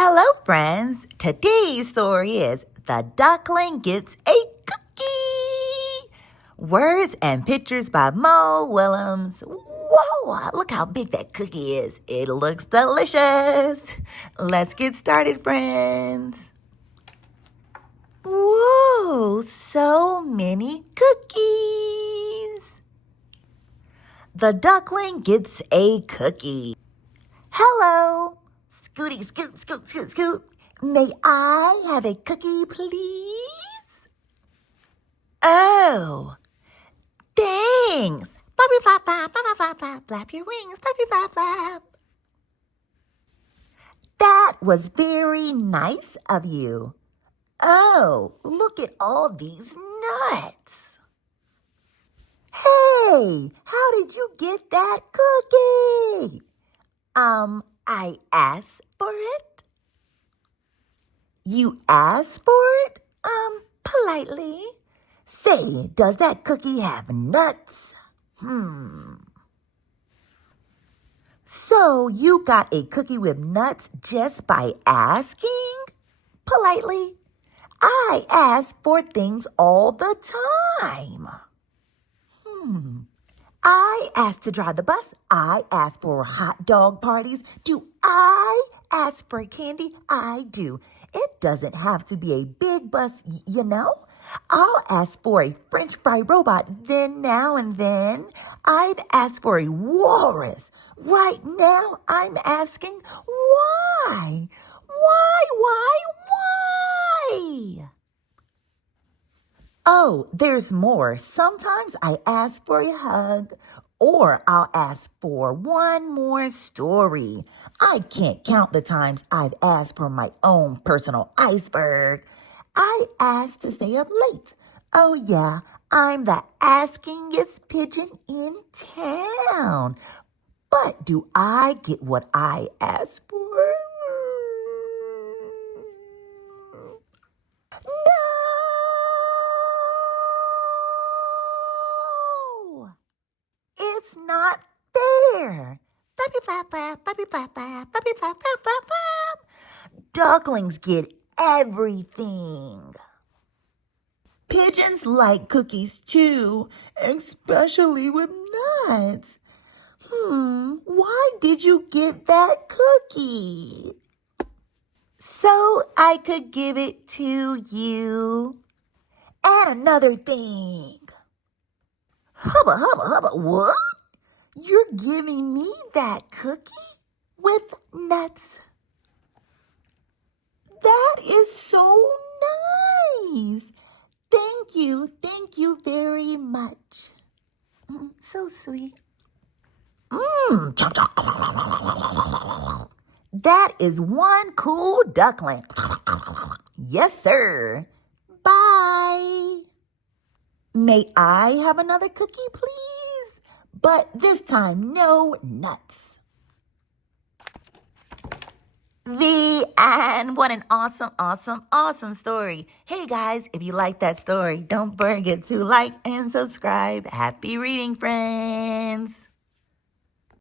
Hello, friends. Today's story is The Duckling Gets a Cookie. Words and pictures by Willems. Whoa, look how big that cookie is. It looks delicious. Let's get started, friends. Whoa, so many cookies. The duckling gets a cookie. Hello. Scooty, scoot, scoot, scoot, scoot. May I have a cookie, please? Oh, thanks. Flappy flap flap, flap flap flap, flap your wings, flappy flap flap. That was very nice of you. Oh, look at all these nuts. Hey, how did you get that cookie? I asked for it. You asked for it? Politely. Say, does that cookie have nuts? So you got a cookie with nuts just by asking? Politely. I ask for things all the time. I ask to drive the bus. I ask for hot dog parties. Do I ask for candy? I do. It doesn't have to be a big bus, you know. I'll ask for a French fry robot then, now and then. I'd ask for a walrus. Right now, I'm asking why? Why? Oh, there's more. Sometimes I ask for a hug, or I'll ask for one more story. I can't count the times I've asked for my own personal iceberg. I ask to stay up late. Oh yeah, I'm the askingest pigeon in town. But do I get what I ask for? No! It's not fair. Flappy flap flap, flappy flap flap, flappy flap flap flap flap. Ducklings get everything. Pigeons like cookies too, especially with nuts. Why did you get that cookie? So I could give it to you. And another thing. Hubba, hubba, hubba, what? You're giving me that cookie with nuts. That is so nice. Thank you very much. So sweet. Chop, chop. That is one cool duckling. Yes, sir. Bye. May I have another cookie, please? But this time, no nuts. The end. What an awesome story. Hey, guys, if you like that story, don't forget to like and subscribe. Happy reading, friends.